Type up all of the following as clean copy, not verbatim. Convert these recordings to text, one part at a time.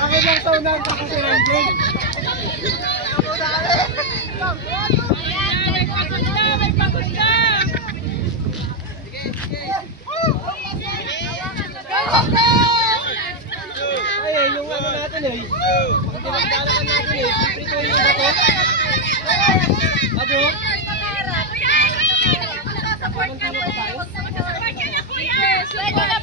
Bakit lang saunan ka kasi Ranger? Ay, yung ano natin eh. Ang pinagdalaman natin eh. Prito yung bato. Abo? Support ka mo tayo. Support ka na kuya. Support ka na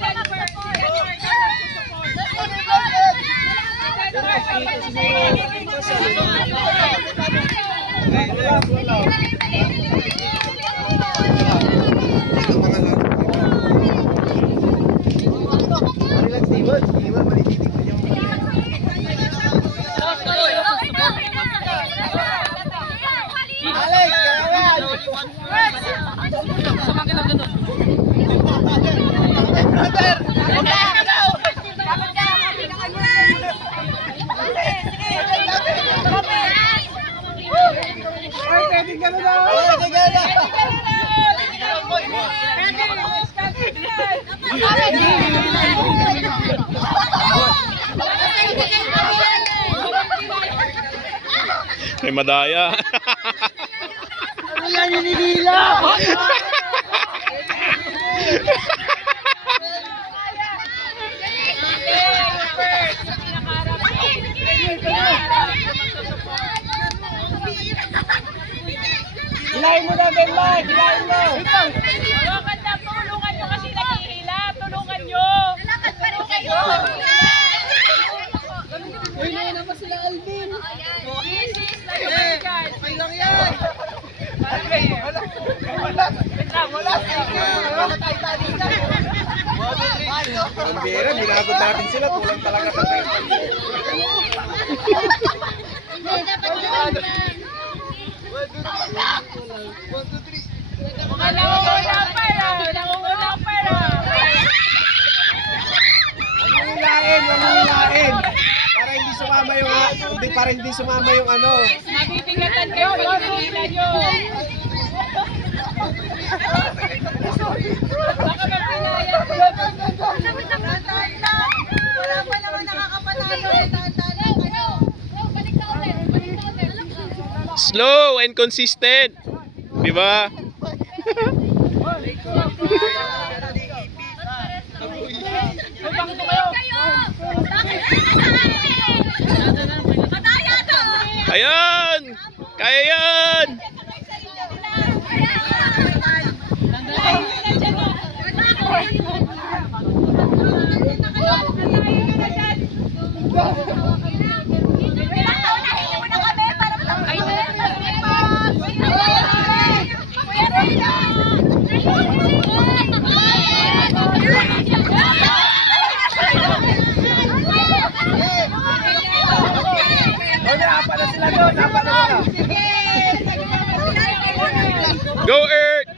May madaya. Ano yan, ninilila? Hilahin mo na, Ben Mike! Hilahin mo! Tulungan nyo kasi naghihila. Tulungan nyo. Tulungan nyo. Uy, nauna pa sila, Alvin! Okay lang yan! Wala! Ang bira, ginagod natin sila. Tulang talaga sa Nangungulang pera. Nangungulang pera. Mangilain. Para hindi sumama yung ano. Mabibigatan kayo. Pag-inila nyo. Baka magpinayat. Wala pa naman nakakapanalo. Slow and consistent. Di ba? Ayan! Kaya yan! Go Earth!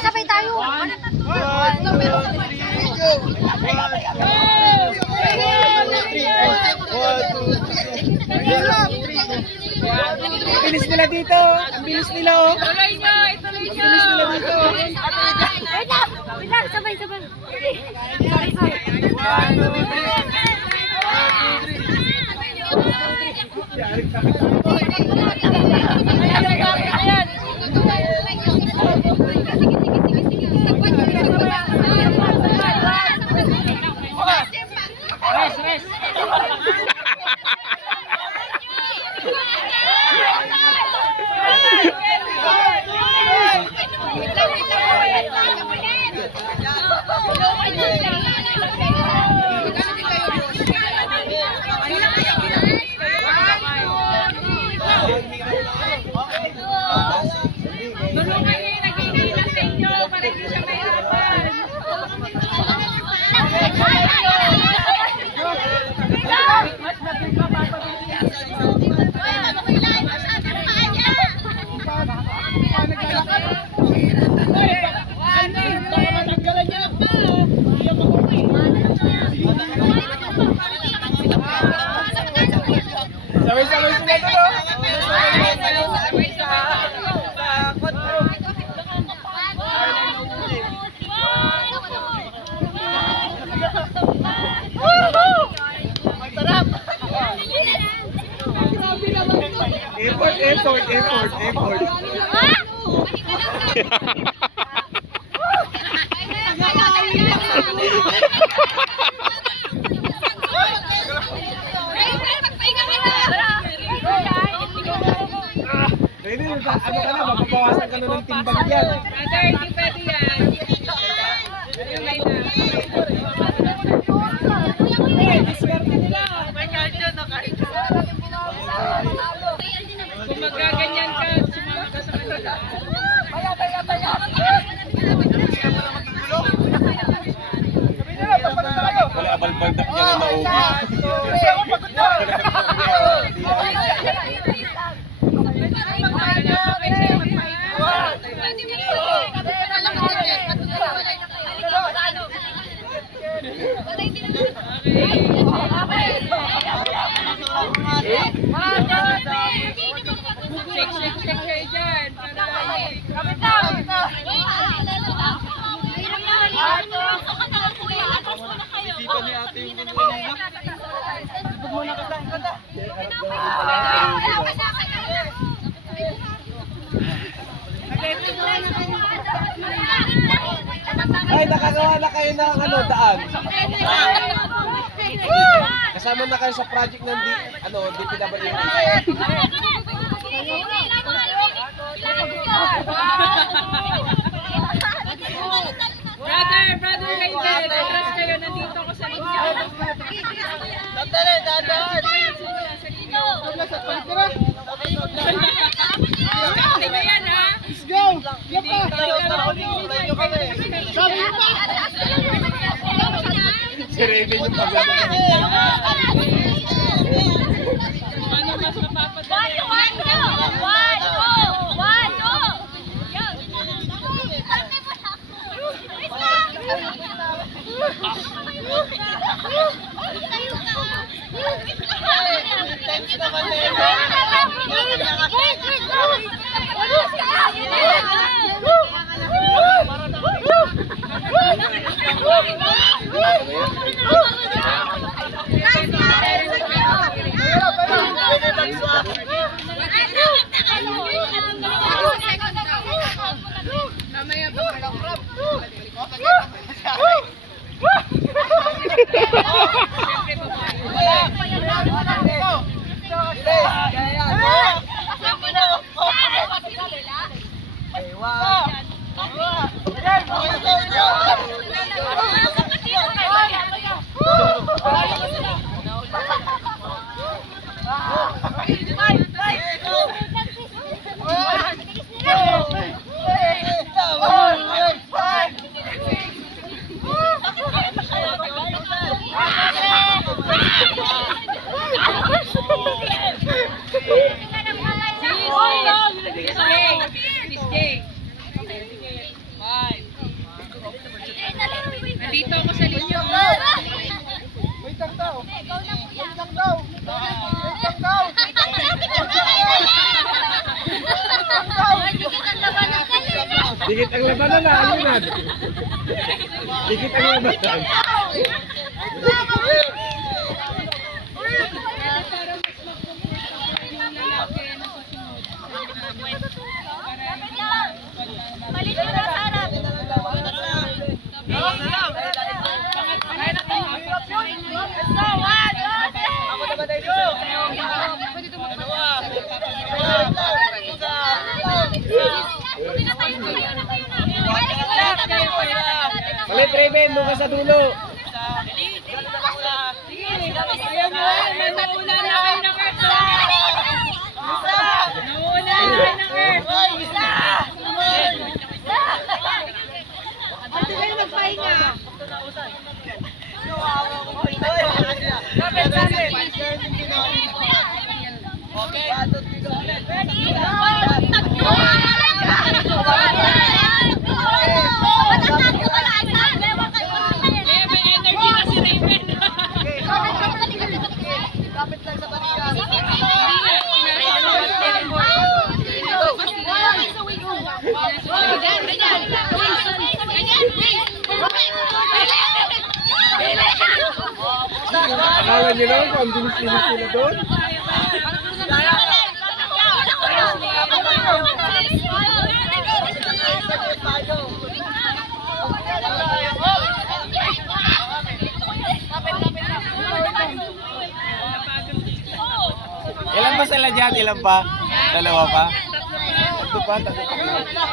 Sabay tayo. Bilis nila dito! Ang bilis nila oh! Ituloy nyo. Ituloy nyo. Bilis nila dito! Wait lang, sabay. Sorry. Effort. Pwede, ano ka na, mapabawasan ka na ng timbang dyan. Brother, hindi pwede yan. Ayun, kung magaganyan ka, sumama ka sa kanila. Wala balbaldak yan na nauwi. Check kayo dyan. Ay, nakagawa na kayo ng ano, daan. Kasama na kayo sa project ng DPWD. Brother Raiden, oras kayo, nandito ako sa inyo. Kapte ko yan, ha? Let's go! Si Raven yung paglaba. Ano mas mapapadali? Mamaya pa. Nandito ako sa linyo. Dikit ang labanan na, ayun. Dikit ang labanan. Palit Raven, doon ka sa dulo. Nauna na kayo ng Earth. Nauna na kayo ng Earth. Ate kayo magpahinga. Akala nyo naman kung ang bilis-bilis nila doon. Ilan ba sila dyan? Ilan pa? Dalawa pa? Tatlo pa? Tatlo pa?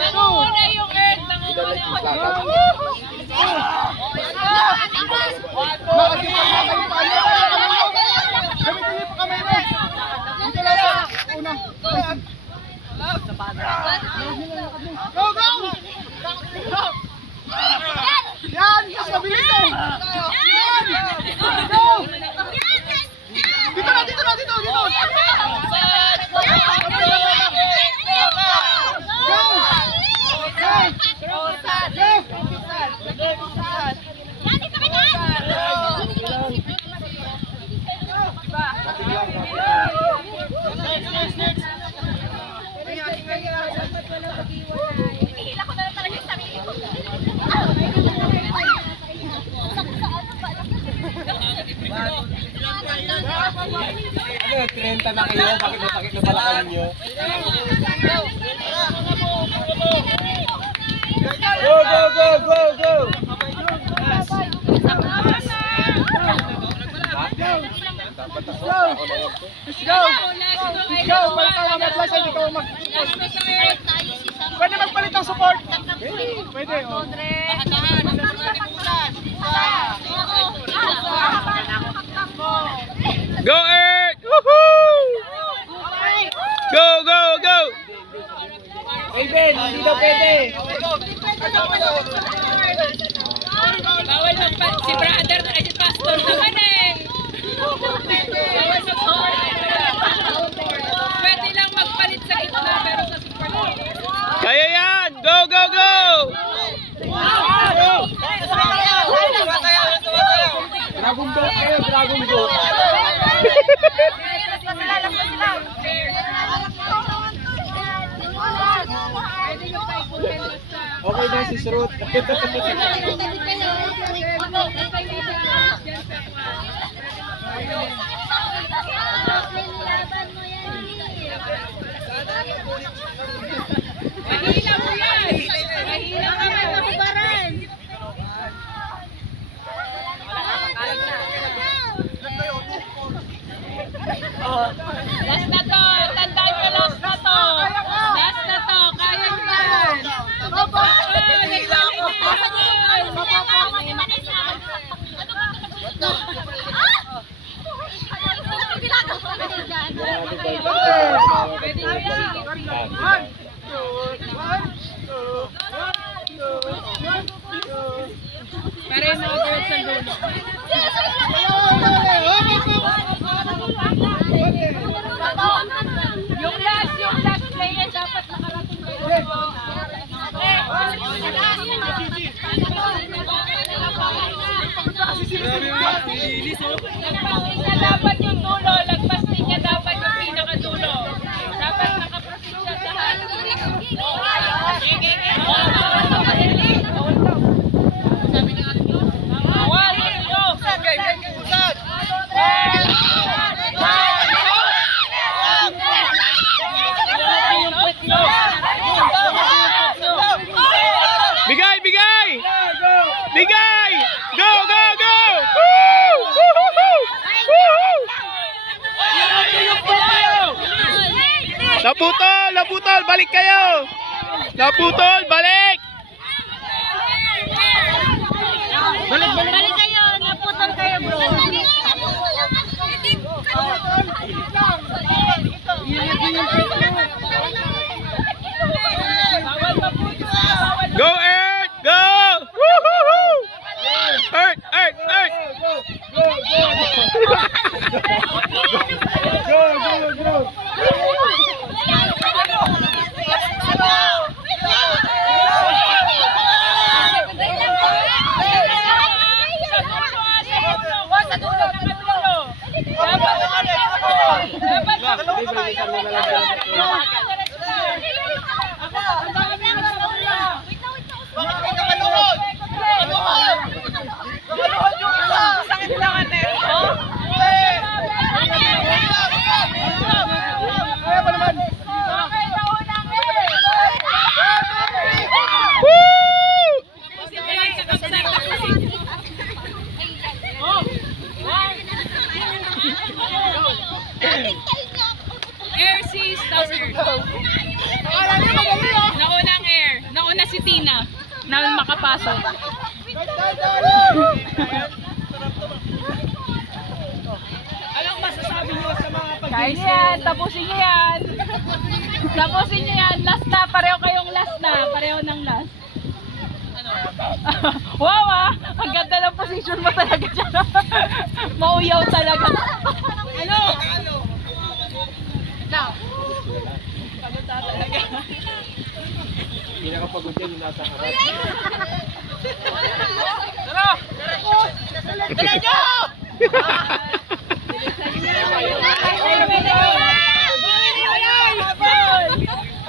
Nangunguna yung Earth. Nangunguna yung Yan! Mas mabilis eh! Yan! Go! Dito na! Dito na! Dito! Dito! Hinihila ko na lang talaga yung sarili ko. Ano, 30 na kayo? Bakit masakit na pala kayo nyo? Go, go, go, go, go! Let's go! Let's go! Balik tayo mga plus, hindi ka mag... Pwede magpalit ng support! Pwede, oh. Go Earth! Woohoo! Go, go, go! Elvin, hindi daw pwede! Bawal magpalit si brother na kasi pastor naman eh. Bawal mag-support. Pwede lang magpalit sa gitna pero sa support. Kaya yan! Go, go, go! Dragon Boat kayo, Dragon Boat! Okay na si Srut. Mahina mo yan! Mahina ka may makubaran! Last na to! Tandaan ko last na to! Last na to! Kaya mo yan! Para yung mga girls sa dulo. Yung last player dapat nakarating kayo. Lagpas niya dapat yung dulo. Lagpas niya dapat yung pinakadulo. Dapat nakaproceed siya lahat. Bigay, bigay! Bigay! Go, go, go! Woo! Woo-hoo-hoo! Woo-hoo! Naputol! Naputol! Balik kayo! Naputol! Balik! Balik kayo, naputol kayo bro. Go Earth! Go! Woo-hoo-hoo! Earth! Earth! Earth! Go, go, go! Akala niyo madali ah. Naunang air. Nauna si Tina na makapasok. Anong masasabi niyo sa mga Kaya yan, tapusin niyo yan. Tapusin niyo yan. Last na, pareho kayong last na. Pareho ng last. Wow ah! Ang ganda ng position mo talaga dyan. Mauyaw talaga. Ano? Now. Ano talaga? Pinakapagod yan yung nasa harap. Tara! Dala niyo!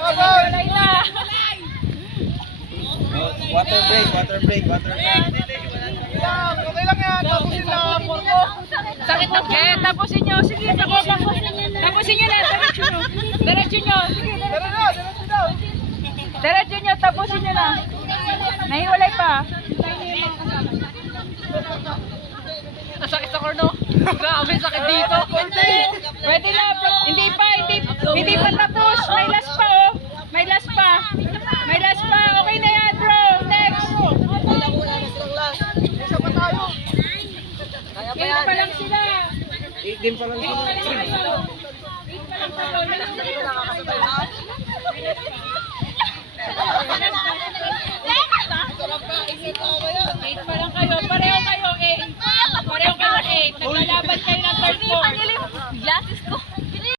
Walay na! Water break, water break, water break. Okay lang yan. Tapusin lang. Porko. Sakit na. Okay, tapusin nyo. Sige, tapusin nyo. Tapusin nyo na. Diretso nyo. Diretso nyo. Sige, Tara na. Diretso daw. diretso nyo. Tapusin nyo na. Nahiwalay pa. Nasakit sa korno. Grabe, sakit dito. Pwede na. Hindi pa, hindi pa tapos. May last pa, oh. May last pa. May last pa. Okay na yan, bro. Next. Isa pa tayo. Kaya pa lang sila. 8 din pa lang. 8 pa lang kayo. 8 pa lang kayo.